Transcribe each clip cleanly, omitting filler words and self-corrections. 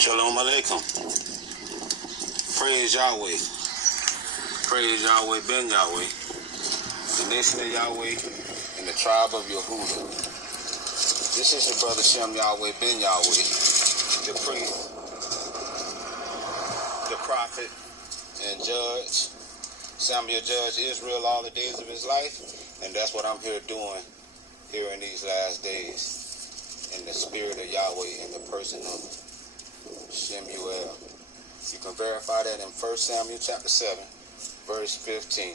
Shalom Alaikum. Praise Yahweh. Praise Yahweh ben Yahweh. The nation of Yahweh and the tribe of Yahuwah. This is your brother Shemyahel ben Yahweh, the priest, the prophet, and judge. Samuel judged Israel all the days of his life, and that's what I'm here doing here in these last days, in the spirit of Yahweh, in the person of Shemyahel. You can verify that in 1 Samuel chapter 7, verse 15.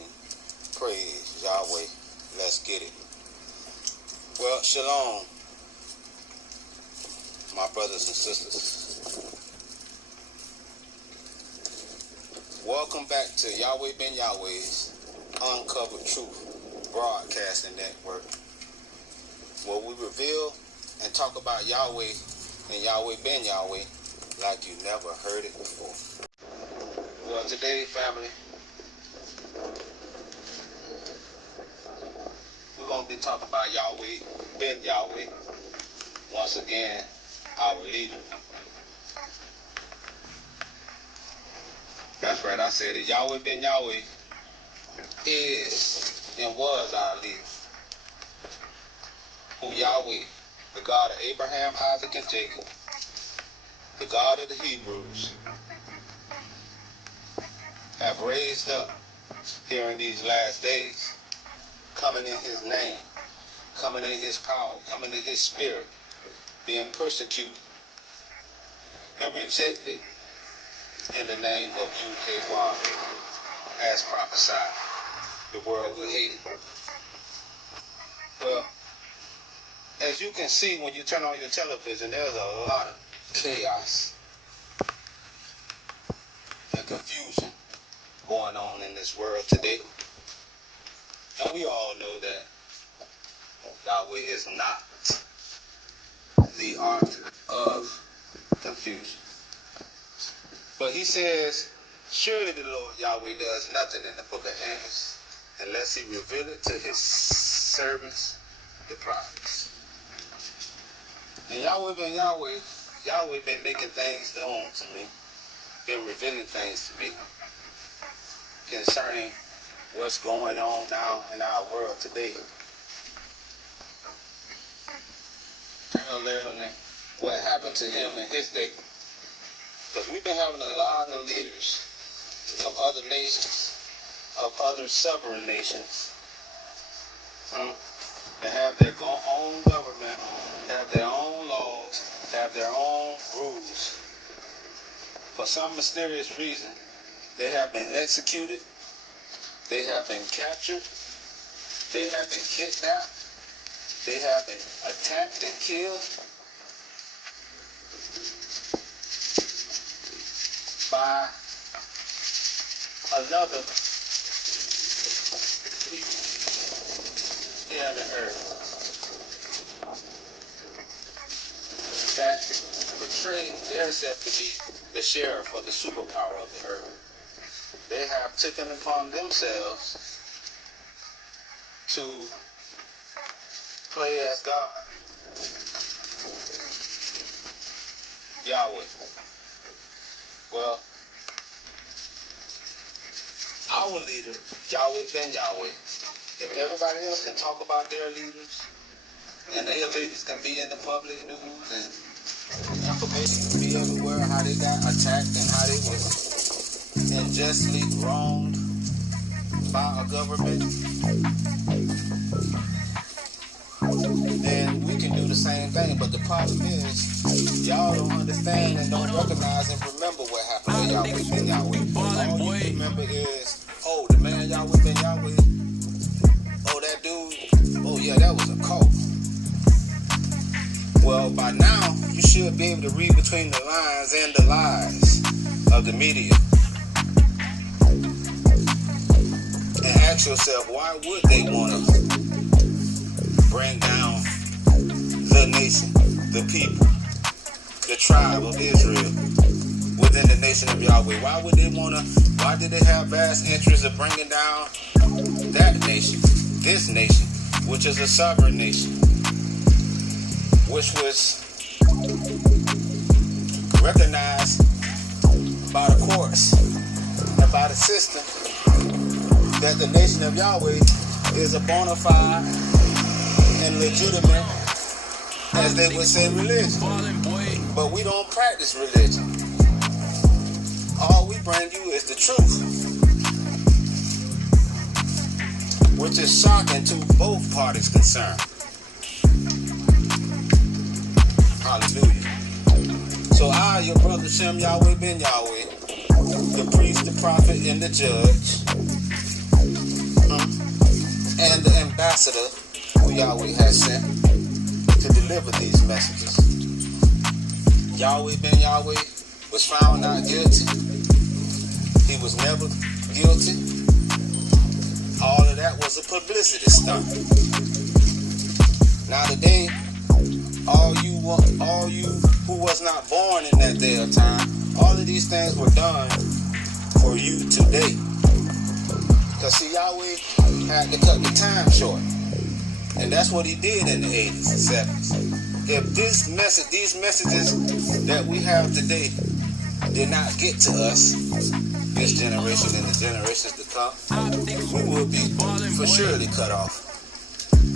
Praise Yahweh. Let's get it. Well, shalom, my brothers and sisters. Welcome back to Yahweh ben Yahweh's Uncovered Truth Broadcasting Network, where we reveal and talk about Yahweh and Yahweh ben Yahweh like you never heard it before. Well, today, family, we're going to be talking about Yahweh ben Yahweh. Once again, our leader. That's right, I said it. Yahweh ben Yahweh is and was our leader. Who Yahweh, the God of Abraham, Isaac, and Jacob, the God of the Hebrews, have raised up here in these last days, coming in his name, coming in his power, coming in his spirit, being persecuted and rejected in the name of YAHWEH, as prophesied. The world will hate it. Well, as you can see when you turn on your television, there's a lot of chaos and confusion going on in this world today. And we all know that Yahweh is not the art of confusion. But he says, surely the Lord Yahweh does nothing in the book of Amos unless he reveal it to his servants, the prophets. And Yahweh ben Yahweh, Yahweh been making things known to me, been revealing things to me concerning what's going on now in our world today. Paralleling what happened to him in his day. Because we've been having a lot of leaders of other nations, of other sovereign nations, that have their own government, have their own laws, have their own rules. For some mysterious reason, they have been executed, they have been captured, they have been kidnapped, they have been attacked and killed by another here on the earth that portrayed themselves to be the sheriff or the superpower of the earth. They have taken upon themselves to play as God, Yahweh. Well, our leader, Yahweh ben Yahweh, if everybody else can talk about their leaders, and their leaders can be in the public news, and information can be everywhere, how they got attacked and how they were unjustly wronged by a government, then we can do the same thing. But the problem is, y'all don't understand and don't recognize and remember what happened with Yahweh ben Yahweh. All you remember is, oh, the man Yahweh ben Yahweh, oh, that dude, oh yeah, that was a cult. Well, by now, you should be able to read between the lines and the lies of the media. And ask yourself, why would they want to bring down the nation, the people, the tribe of Israel within the nation of Yahweh? Why would they want to, why did they have vast interest of bringing down that nation, this nation, which is a sovereign nation, which was recognized by the courts and by the system that the nation of Yahweh is a bona fide and legitimate, as they would say, religion. But we don't practice religion. All we bring you is the truth, which is shocking to both parties concerned. Hallelujah. So I, your brother Shemyahel ben Yahweh, the priest, the prophet, and the judge, and the ambassador who Yahweh has sent to deliver these messages. Yahweh ben Yahweh was found not guilty. He was never guilty. All of that was a publicity stunt. Now today, all you who was not born in that day of time, all of these things were done for you today. Because see, Yahweh had to cut the time short. And that's what he did in the 80s and 70s. If these messages that we have today did not get to us, this generation and the generations to come, we will be for surely cut off.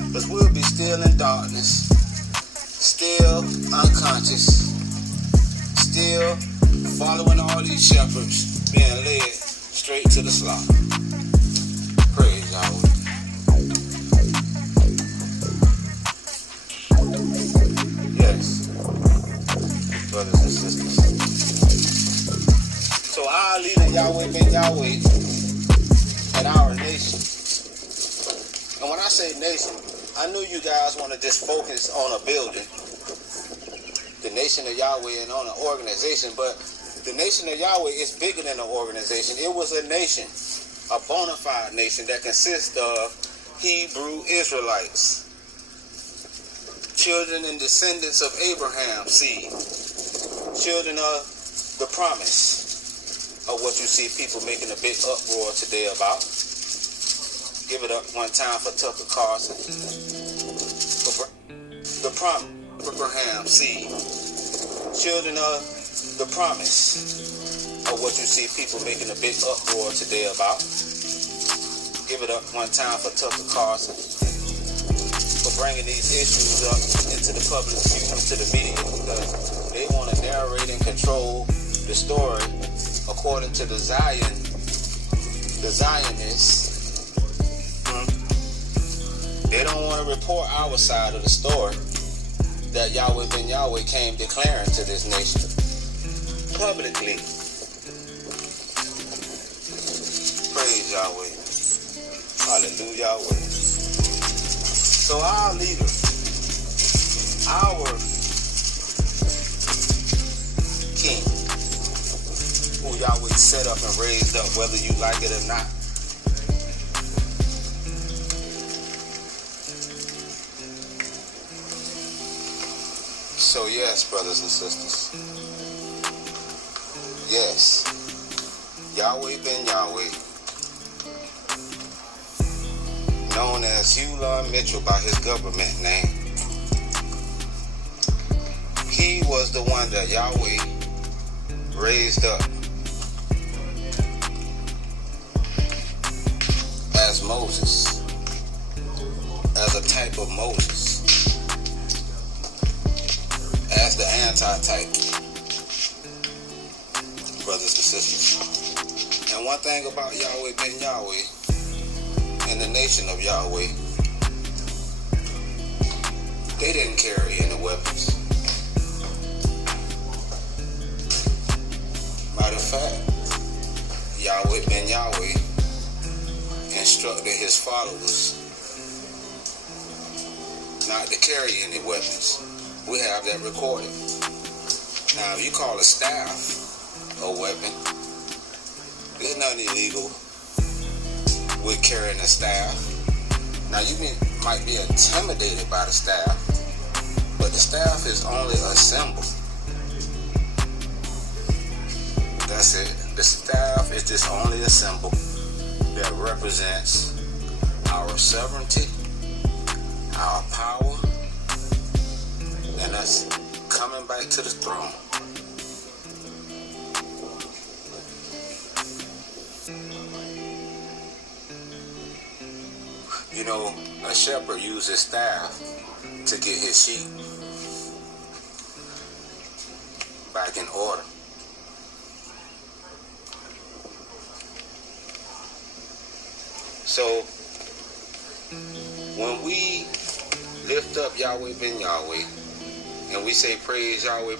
Because we'll be still in darkness, still unconscious, still following all these shepherds, being led straight to the slaughter. Praise Yahweh. Yes, brothers and sisters. So our leader, Yahweh ben Yahweh, and our nation. And when I say nation, I knew you guys want to just focus on a building, the nation of Yahweh, and on an organization, but the nation of Yahweh is bigger than an organization. It was a nation, a bona fide nation that consists of Hebrew Israelites, children and descendants of Abraham's seed, children of the promise, of what you see people making a big uproar today about. Give it up one time for Tucker Carlson. For the promise, Abraham's seed, children of the promise, of what you see people making a big uproar today about. Give it up one time for Tucker Carlson for bringing these issues up into the public view, into the media, because they want to narrate and control the story according to the Zionists. They don't want to report our side of the story that Yahweh ben Yahweh came declaring to this nation publicly. Praise Yahweh. Hallelujah, Yahweh. So our leader, our king, who Yahweh set up and raised up, whether you like it or not, so yes, brothers and sisters, yes, Yahweh ben Yahweh, known as Hulon Mitchell by his government name, he was the one that Yahweh raised up as Moses, as a type of Moses, as the anti-type, brothers and sisters. And one thing about Yahweh ben Yahweh and the nation of Yahweh, they didn't carry any weapons. Matter of fact, Yahweh ben Yahweh instructed his followers not to carry any weapons. We have that recorded. Now, if you call a staff a weapon, there's nothing illegal with carrying a staff. Now, you might be intimidated by the staff, but the staff is only a symbol. That's it. The staff is just only a symbol that represents our sovereignty, our power, and us coming back to the throne. You know, a shepherd used his staff to get his sheep back in order. So, when we lift up Yahweh ben Yahweh, and we say praise Yahweh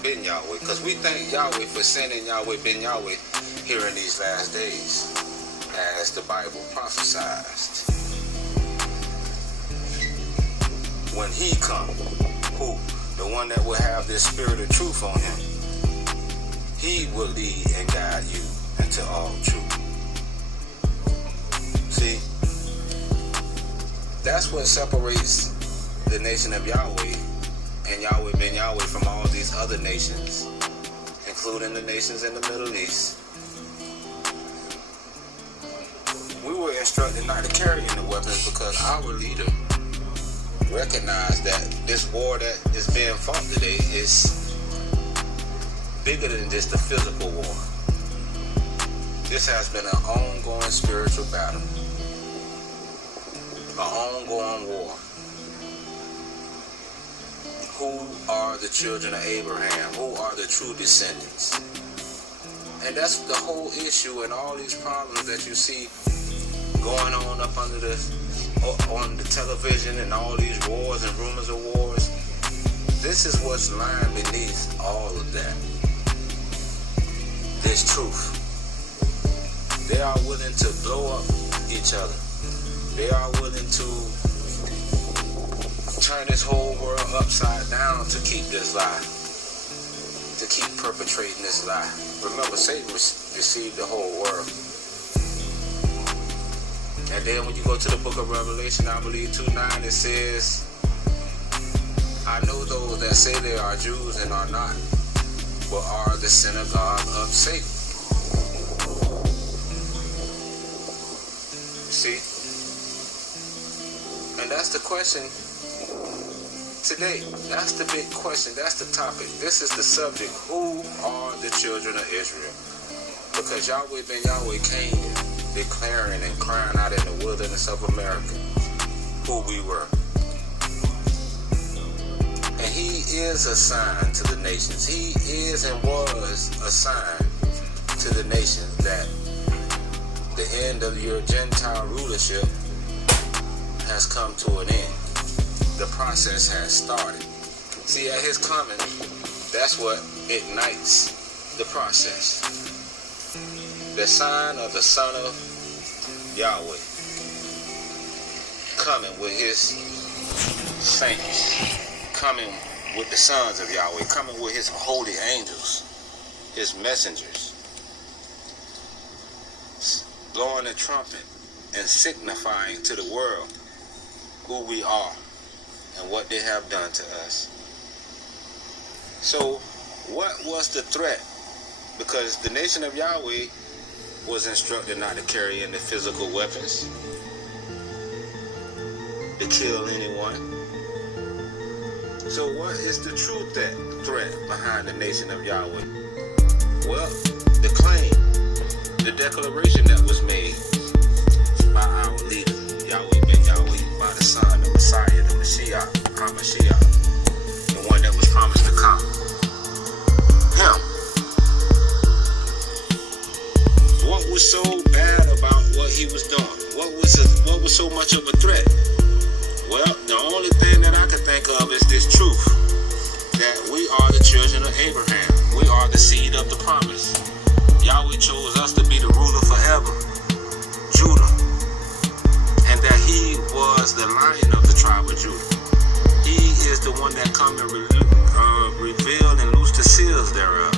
ben Yahweh, because we thank Yahweh for sending Yahweh ben Yahweh here in these last days, as the Bible prophesied. When he comes, who? The one that will have this spirit of truth on him. He will lead and guide you into all truth. See, that's what separates the nation of Yahweh and Yahweh ben Yahweh from all these other nations, including the nations in the Middle East. We were instructed not to carry in the weapons because our leader recognized that this war that is being fought today is bigger than just a physical war. This has been an ongoing spiritual battle, an ongoing war. Who are the children of Abraham? Who are the true descendants? And that's the whole issue and all these problems that you see going on up under on the television and all these wars and rumors of wars. This is what's lying beneath all of that. This truth. They are willing to blow up each other. They are willing to turn this whole world upside down to keep this lie, to keep perpetrating this lie. Remember, Satan received the whole world. And then when you go to the book of Revelation, I believe 2:9, it says, I know those that say they are Jews and are not, but are the synagogue of Satan. See? And that's the question today. That's the big question. That's the topic. This is the subject. Who are the children of Israel? Because Yahweh ben Yahweh came declaring and crying out in the wilderness of America who we were. And he is a sign to the nations. He is and was a sign to the nations that the end of your Gentile rulership has come to an end. The process has started. See, at his coming, that's what ignites the process. The sign of the Son of Yahweh coming with his saints, coming with the sons of Yahweh, coming with his holy angels, his messengers, blowing a trumpet and signifying to the world who we are and what they have done to us. So, what was the threat? Because the nation of Yahweh was instructed not to carry any physical weapons, to kill anyone. So what is the true threat behind the nation of Yahweh? Well, the claim, the declaration that was made by our leader, Yahweh ben Yahweh, by the Son, the Messiah, the Mashiach, HaMashiach, the one that was promised to come. Him. What was so bad about what he was doing? What was so much of a threat? Well, the only thing that I can think of is this truth, that we are the children of Abraham. We are the seed of the promise. Yahweh chose us to be the ruler forever, Judah, and that he was the Lion of the tribe of Judah. He is the one that come and reveal and loose the seals thereof,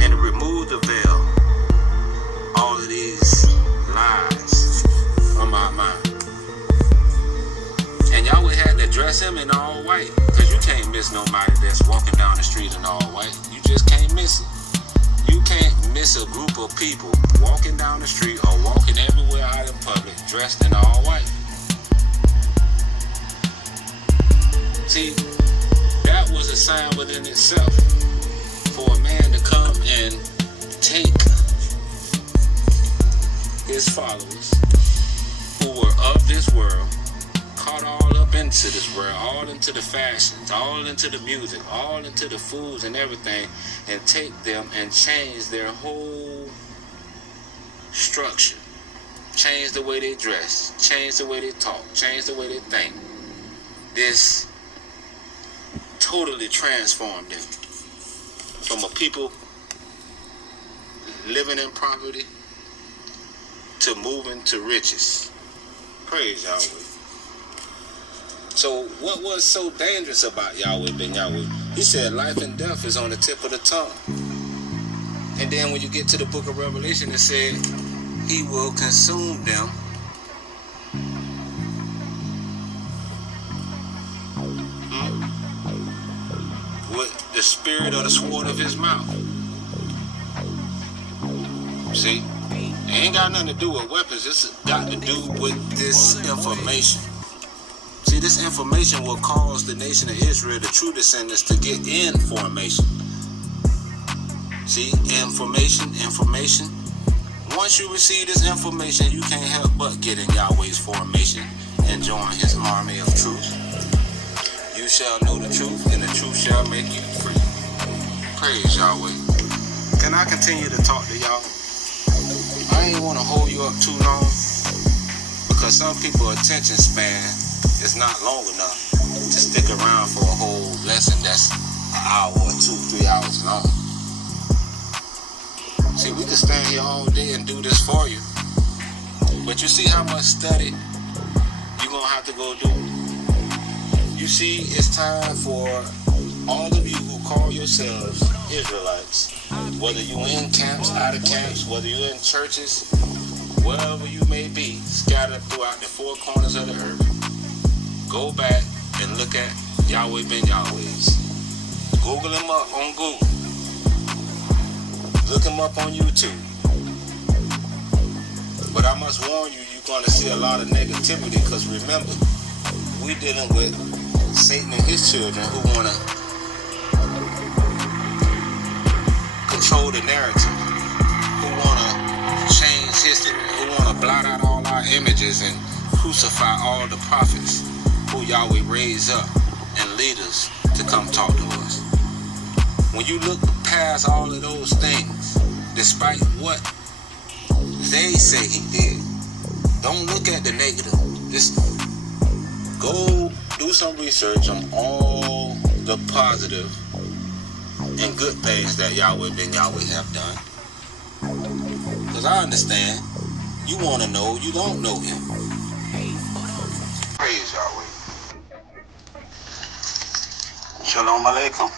and remove the veil. All of these lies from our mind. And Yahweh had to dress him in all white, because you can't miss nobody that's walking down the street in all white. You just can't miss it. You can't miss a group of people walking down the street or walking everywhere out in public dressed in all white. See, that was a sign within itself for a man to come and take his followers who were of this world, caught all up into this world, all into the fashions, all into the music, all into the foods and everything, and take them and change their whole structure, change the way they dress, change the way they talk, change the way they think. This totally transformed them from a people living in poverty to moving to riches. Praise Yahweh. So what was so dangerous about Yahweh ben Yahweh? He said life and death is on the tip of the tongue. And then when you get to the book of Revelation, it said he will consume them with the spirit or the sword of his mouth. See? It ain't got nothing to do with weapons. It's got to do with this information. See, this information will cause the nation of Israel, the true descendants, to get in formation. See, information. Once you receive this information, you can't help but get in Yahweh's formation and join his army of truth. You shall know the truth, and the truth shall make you free. Praise Yahweh. Can I continue to talk to y'all? I ain't want to hold you up too long, because some people's attention span is not long enough to stick around for a whole lesson that's an hour or 2, 3 hours long. See, we can stand here all day and do this for you, but you see how much study you're going to have to go do? You see, it's time for all of you who call yourselves Israelites, whether you're in camps, out of camps, whether you're in churches, wherever you may be, scattered throughout the 4 corners of the earth, go back and look at Yahweh ben Yahweh's. Google him up on Google. Look him up on YouTube. But I must warn you, you're going to see a lot of negativity, because remember, we're dealing with Satan and his children who want to control the narrative, who want to change history, who want to blot out all our images and crucify all the prophets who Yahweh raised up and lead us to come talk to us. When you look past all of those things, despite what they say he did, don't look at the negative. Just go do some research on all the positive and good things that Yahweh ben Yahweh have done. Because I understand, you want to know, you don't know him. Praise Yahweh. Shalom Aleichem.